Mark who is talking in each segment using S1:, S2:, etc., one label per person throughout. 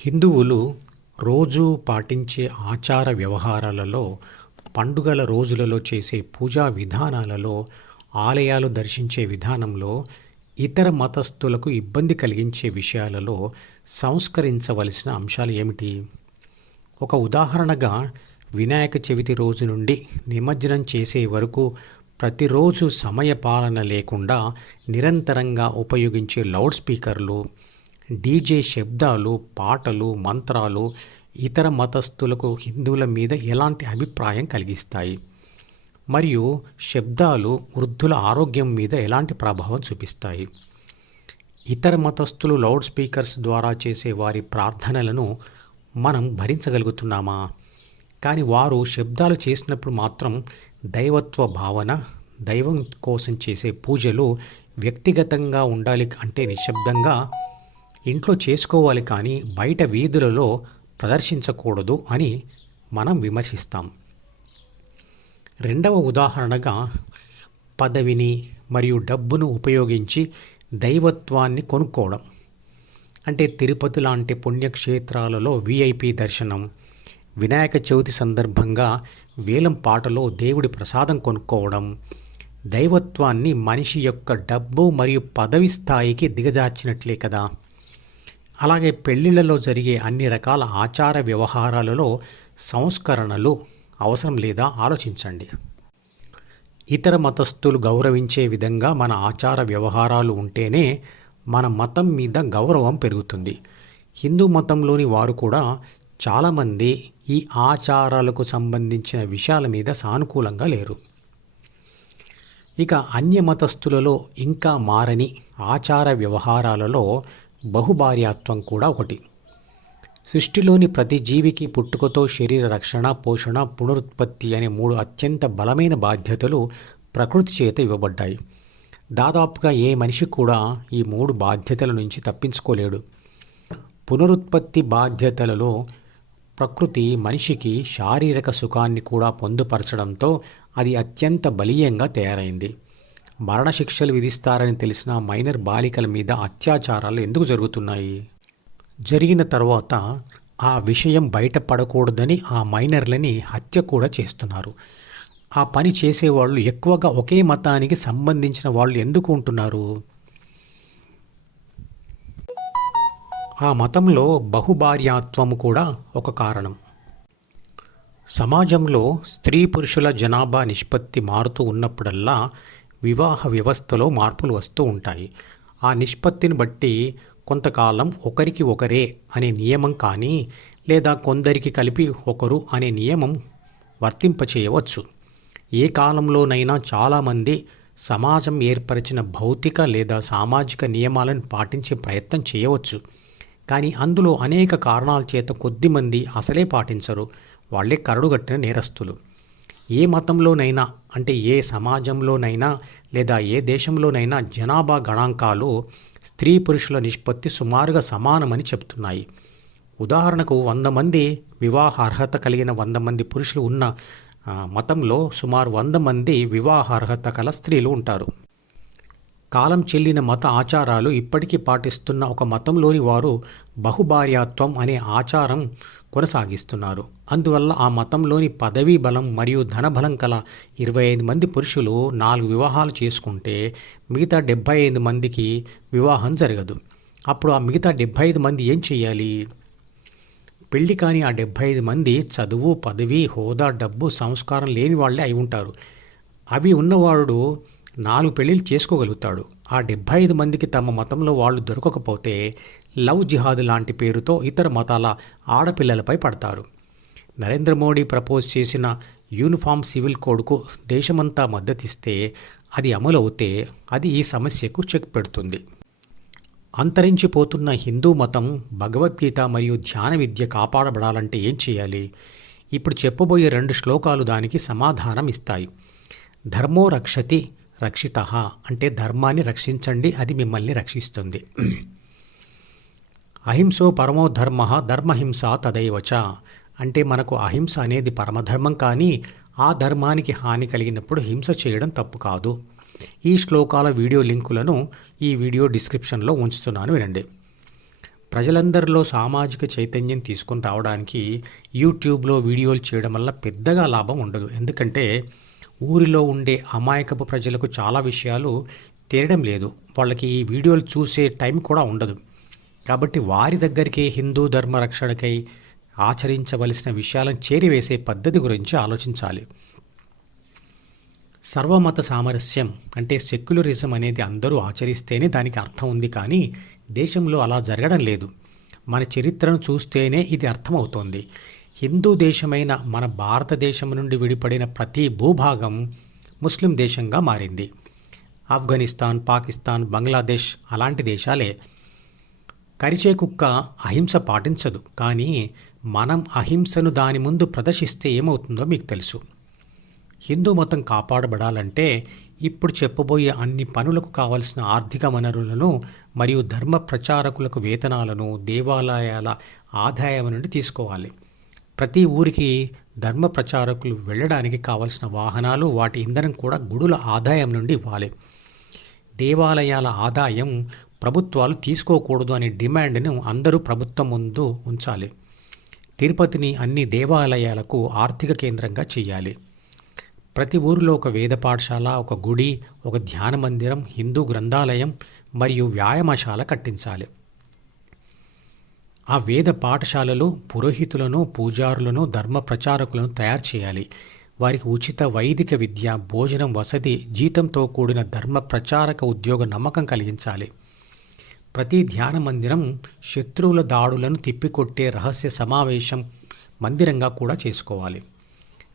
S1: హిందువులు రోజూ పాటించే ఆచార వ్యవహారాలలో పండుగల రోజులలో చేసే పూజా విధానాలలో ఆలయాలు దర్శించే విధానంలో ఇతర మతస్థులకు ఇబ్బంది కలిగించే విషయాలలో సంస్కరించవలసిన అంశాలు ఏమిటి? ఒక ఉదాహరణగా వినాయక చవితి రోజు నుండి నిమజ్జనం చేసే వరకు ప్రతిరోజు సమయ పాలన లేకుండా నిరంతరంగా ఉపయోగించే లౌడ్ స్పీకర్లు డీజే శబ్దాలు పాటలు మంత్రాలు ఇతర మతస్థులకు హిందువుల మీద ఎలాంటి అభిప్రాయం కలిగిస్తాయి? మరియు శబ్దాలు వృద్ధుల ఆరోగ్యం మీద ఎలాంటి ప్రభావం చూపిస్తాయి? ఇతర మతస్థులు లౌడ్ స్పీకర్స్ ద్వారా చేసే వారి ప్రార్థనలను మనం భరించగలుగుతున్నామా? కానీ వారు శబ్దాలు చేసినప్పుడు మాత్రం దైవత్వ భావన దైవం కోసం చేసే పూజలు వ్యక్తిగతంగా ఉండాలి అంటే నిశ్శబ్దంగా ఇంట్లో చేసుకోవాలి కానీ బయట వీధులలో ప్రదర్శించకూడదు అని మనం విమర్శిస్తాం. రెండవ ఉదాహరణగా పదవిని మరియు డబ్బును ఉపయోగించి దైవత్వాన్ని కొనుక్కోవడం. అంటే తిరుపతి లాంటి పుణ్యక్షేత్రాలలో విఐపి దర్శనం వినాయక చవితి సందర్భంగా వేలం పాటలో దేవుడి ప్రసాదం కొనుక్కోవడం దైవత్వాన్ని మనిషి యొక్క డబ్బు మరియు పదవి స్థాయికి దిగజార్చినట్లే కదా. అలాగే పెళ్ళిళ్ళలో జరిగే అన్ని రకాల ఆచార వ్యవహారాలలో సంస్కరణలు అవసరం లేదా ఆలోచించండి. ఇతర మతస్థులు గౌరవించే విధంగా మన ఆచార వ్యవహారాలు ఉంటేనే మన మతం మీద గౌరవం పెరుగుతుంది. హిందూ మతంలోని వారు కూడా చాలామంది ఈ ఆచారాలకు సంబంధించిన విషయాల మీద సానుకూలంగా లేరు. ఇక అన్య మతస్థులలో ఇంకా మారని ఆచార వ్యవహారాలలో బహుభార్యాత్వం కూడా ఒకటి. సృష్టిలోని ప్రతి జీవికి పుట్టుకతో శరీర రక్షణ పోషణ పునరుత్పత్తి అనే మూడు అత్యంత బలమైన బాధ్యతలు ప్రకృతి చేత ఇవ్వబడ్డాయి. దాదాపుగా ఏ మనిషి కూడా ఈ మూడు బాధ్యతల నుంచి తప్పించుకోలేడు. పునరుత్పత్తి బాధ్యతలలో ప్రకృతి మనిషికి శారీరక సుఖాన్ని కూడా పొందుపరచడంతో అది అత్యంత బలీయంగా తయారైంది. మరణశిక్షలు విధిస్తారని తెలిసిన మైనర్ బాలికల మీద అత్యాచారాలు ఎందుకు జరుగుతున్నాయి? జరిగిన తర్వాత ఆ విషయం బయటపడకూడదని ఆ మైనర్లని హత్య కూడా చేస్తున్నారు. ఆ పని చేసేవాళ్ళు ఎక్కువగా ఒకే మతానికి సంబంధించిన వాళ్ళు ఎందుకు ఉంటున్నారు? ఆ మతంలో బహుభార్యాత్వము కూడా ఒక కారణం. సమాజంలో స్త్రీ పురుషుల జనాభా నిష్పత్తి మారుతూ ఉన్నప్పుడల్లా వివాహ వ్యవస్థలో మార్పులు వస్తూ ఉంటాయి. ఆ నిష్పత్తిని బట్టి కొంతకాలం ఒకరికి ఒకరే అనే నియమం కానీ లేదా కొందరికి కలిపి ఒకరు అనే నియమం వర్తింపచేయవచ్చు. ఏ కాలంలోనైనా చాలామంది సమాజం ఏర్పరిచిన భౌతిక లేదా సామాజిక నియమాలను పాటించే ప్రయత్నం చేయవచ్చు. కానీ అందులో అనేక కారణాల చేత కొద్దిమంది అసలే పాటించరు. వాళ్ళే కరడుగట్టిన నేరస్తులు. ఏ మతంలోనైనా అంటే ఏ సమాజంలోనైనా లేదా ఏ దేశంలోనైనా జనాభా గణాంకాలు స్త్రీ పురుషుల నిష్పత్తి సుమారుగా సమానమని చెప్తున్నాయి. ఉదాహరణకు వంద మంది వివాహ అర్హత కలిగిన వంద మంది పురుషులు ఉన్న మతంలో సుమారు వంద మంది వివాహ అర్హత కల స్త్రీలు ఉంటారు. కాలం చెల్లిన మత ఆచారాలు ఇప్పటికీ పాటిస్తున్న ఒక మతంలోని వారు బహుభార్యాత్వం అనే ఆచారం కొనసాగిస్తున్నారు. అందువల్ల ఆ మతంలోని పదవీ బలం మరియు ధనబలం కల ఇరవై ఐదు మంది పురుషులు నాలుగు వివాహాలు చేసుకుంటే మిగతా డెబ్భై ఐదు మందికి వివాహం జరగదు. అప్పుడు ఆ మిగతా డెబ్భై ఐదు మంది ఏం చేయాలి పెళ్ళి కాని ఆ డెబ్భై ఐదు మంది చదువు పదవి హోదా డబ్బు సంస్కారం లేని వాళ్ళే అయి ఉంటారు. అవి ఉన్నవాడు నాలుగు పెళ్ళిళ్ళు చేసుకోగలుగుతాడు. ఆ డెబ్భై ఐదు మందికి తమ మతంలో వాళ్ళు దొరకకపోతే లవ్ జిహాద్ లాంటి పేరుతో ఇతర మతాల ఆడపిల్లలపై పడతారు. నరేంద్ర మోడీ ప్రపోజ్ చేసిన యూనిఫామ్ సివిల్ కోడ్కు దేశమంతా మద్దతిస్తే అది అమలవుతే అది ఈ సమస్యకు చెక్ పెడుతుంది. అంతరించిపోతున్న హిందూ మతం భగవద్గీత మరియు ధ్యాన విద్య కాపాడబడాలంటే ఏం చేయాలి? ఇప్పుడు చెప్పబోయే రెండు శ్లోకాలు దానికి సమాధానం ఇస్తాయి. ధర్మో రక్షతి రక్షిత అంటే ధర్మాన్ని రక్షించండి అది మిమ్మల్ని రక్షిస్తుంది. అహింసో పరమో ధర్మ ధర్మహింస తదైవచ. అంటే మనకు అహింస అనేది పరమధర్మం కానీ ఆ ధర్మానికి హాని కలిగినప్పుడు హింస చేయడం తప్పు కాదు. ఈ శ్లోకాల వీడియో లింకులను ఈ వీడియో డిస్క్రిప్షన్లో ఉంచుతున్నాను వినండి. ప్రజలందరిలో సామాజిక చైతన్యం తీసుకొని రావడానికి యూట్యూబ్లో వీడియోలు చేయడం వల్ల పెద్దగా లాభం ఉండదు. ఎందుకంటే ఊరిలో ఉండే అమాయకపు ప్రజలకు చాలా విషయాలు తెలియడం లేదు. వాళ్ళకి ఈ వీడియోలు చూసే టైం కూడా ఉండదు. కాబట్టి వారి దగ్గరికి హిందూ ధర్మ రక్షణకై ఆచరించవలసిన విషయాలను చేరివేసే పద్ధతి గురించి ఆలోచించాలి. సర్వమత సామరస్యం అంటే సెక్యులరిజం అనేది అందరూ ఆచరిస్తేనే దానికి అర్థం ఉంది కానీ దేశంలో అలా జరగడం లేదు. మన చరిత్రను చూస్తేనే ఇది అర్థమవుతోంది. హిందూ దేశమైన మన భారతదేశం నుండి విడిపడిన ప్రతి భూభాగం ముస్లిం దేశంగా మారింది. ఆఫ్ఘనిస్తాన్ పాకిస్తాన్ బంగ్లాదేశ్ అలాంటి దేశాలే కరిచే కుక్క అహింస పాటించదు. కానీ మనం అహింసను దాని ముందు ప్రదర్శిస్తే ఏమవుతుందో మీకు తెలుసు. హిందూ మతం కాపాడబడాలంటే ఇప్పుడు చెప్పబోయే అన్ని పనులకు కావలసిన ఆర్థిక వనరులను మరియు ధర్మ ప్రచారకులకు వేతనాలను దేవాలయాల ఆదాయం నుండి తీసుకోవాలి. ప్రతి ఊరికి ధర్మ ప్రచారకులు వెళ్ళడానికి కావలసిన వాహనాలు వాటి ఇంధనం కూడా గుడుల ఆదాయం నుండి ఇవ్వాలి. దేవాలయాల ఆదాయం ప్రభుత్వాలు తీసుకోకూడదు అనే డిమాండ్ను అందరూ ప్రభుత్వం ముందు ఉంచాలి. తిరుపతిని అన్ని దేవాలయాలకు ఆర్థిక కేంద్రంగా చేయాలి. ప్రతి ఊరిలో ఒక వేద పాఠశాల ఒక గుడి ఒక ధ్యాన మందిరం హిందూ గ్రంథాలయం మరియు వ్యాయామశాల కట్టించాలి. ఆ వేద పాఠశాలలు పురోహితులను పూజారులను ధర్మ ప్రచారకులను తయారు చేయాలి. వారికి ఉచిత వైదిక విద్య భోజనం వసతి జీతంతో కూడిన ధర్మ ప్రచారక ఉద్యోగ నమ్మకం కలిగించాలి. ప్రతి ధ్యాన మందిరం శత్రువుల దాడులను తిప్పికొట్టే రహస్య సమావేశం మందిరంగా కూడా చేసుకోవాలి.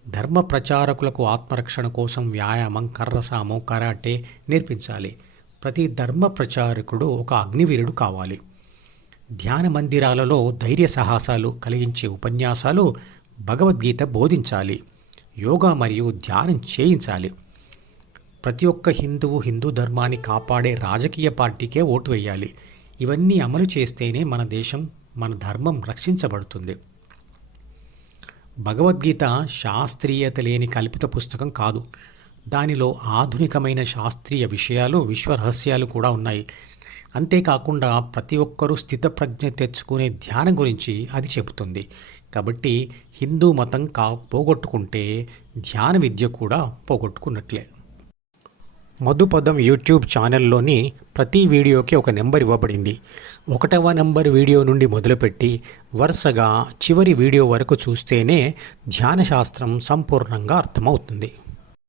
S1: ధర్మ ప్రచారకులకు ఆత్మరక్షణ కోసం వ్యాయామం కర్రసాము కరాటే నేర్పించాలి. ప్రతి ధర్మ ప్రచారకుడు ఒక అగ్నివీరుడు కావాలి. ధ్యాన మందిరాలలో ధైర్య సాహసాలు కలిగించే ఉపన్యాసాలు భగవద్గీత బోధించాలి. యోగా మరియు ధ్యానం చేయించాలి. ప్రతి ఒక్క హిందువు హిందూ ధర్మాన్ని కాపాడే రాజకీయ పార్టీకే ఓటు వేయాలి. ఇవన్నీ అమలు చేస్తేనే మన దేశం మన ధర్మం రక్షించబడుతుంది. భగవద్గీత శాస్త్రీయత లేని కల్పిత పుస్తకం కాదు. దానిలో ఆధునికమైన శాస్త్రీయ విషయాలు విశ్వ రహస్యాలు కూడా ఉన్నాయి. అంతేకాకుండా ప్రతి ఒక్కరూ స్థితప్రజ్ఞ తెచ్చుకునే ధ్యానం గురించి అది చెబుతుంది. కాబట్టి హిందూ మతం కా పోగొట్టుకుంటే ధ్యాన విద్య కూడా పోగొట్టుకున్నట్లే. మధుపదం యూట్యూబ్ ఛానల్లోని ప్రతి వీడియోకి ఒక నెంబర్ ఇవ్వబడింది. ఒకటవ నెంబర్ వీడియో నుండి మొదలుపెట్టి వరుసగా చివరి వీడియో వరకు చూస్తేనే ధ్యాన శాస్త్రం సంపూర్ణంగా అర్థమవుతుంది.